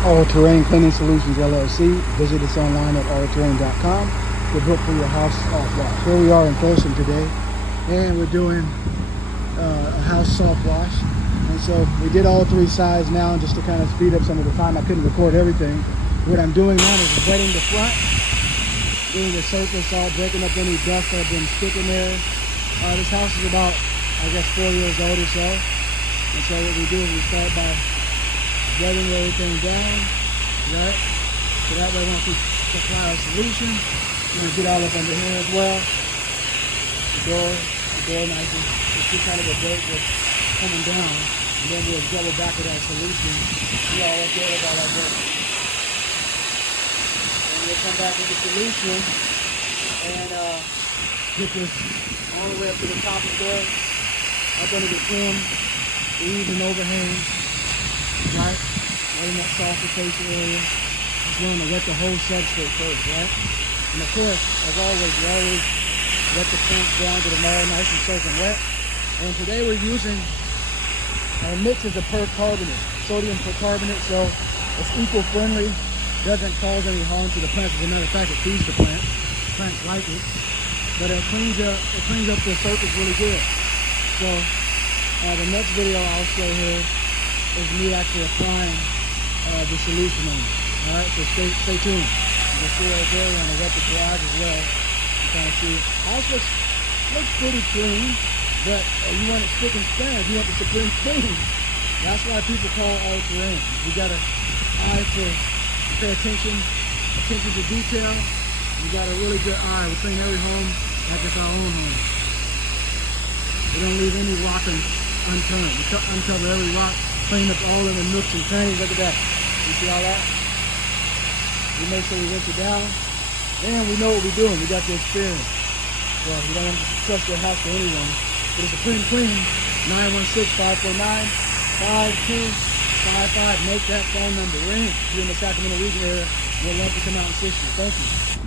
All Terrain Cleaning Solutions LLC. Visit us online at allterrain.com. We're built for your house soft wash. Here we are in Folsom today, and we're doing a house soft wash. And so we did all three sides now, just to kind of speed up some of the time. I couldn't record everything. What I'm doing now is wetting the front, getting the surface all, breaking up any dust that have been sticking there. This house is about, I guess, 4 years old or so. And so what we do is we start by wetting everything down, right? So that way once we supply a solution, we're gonna get all up under here as well. The door nice and you see kind of the dirt just coming down, and then we'll double back with that solution. See all up there about like that. And we'll come back with the solution and get this all the way up to the top of there, up under the trim, eaves and overhang, right? Right in that softification area. Just wanting to wet the whole substrate first, right? And of course, as always, we always wet the fence down to the mold, nice and soaking wet. And today we're using our mix is a percarbonate, sodium percarbonate, so it's eco-friendly, doesn't cause any harm to the plants. As a matter of fact, it feeds the plant. Plants like it, but it cleans up the surface really good. So the next video I'll show here is me actually applying the solution on it. All right, so stay tuned. You'll see right there, we're gonna wet the garage as well. You kind of see house looks pretty clean, but you want it spick and span. You want the supreme clean. That's why people call it all terrain. You got an eye for pay attention to detail. You got a really good eye. We clean every home like it's our own home. We don't leave any rock unturned. We uncover every rock, clean up all of the nooks and crannies. Look at that. You see all that? We make sure we rinse it down, and we know what we're doing. We got the experience. So you don't have to trust your house to anyone. But it's a clean. 916-549-5255. Make that phone number ring. If you're in the Sacramento region area, we'd love to come out and assist you. Thank you.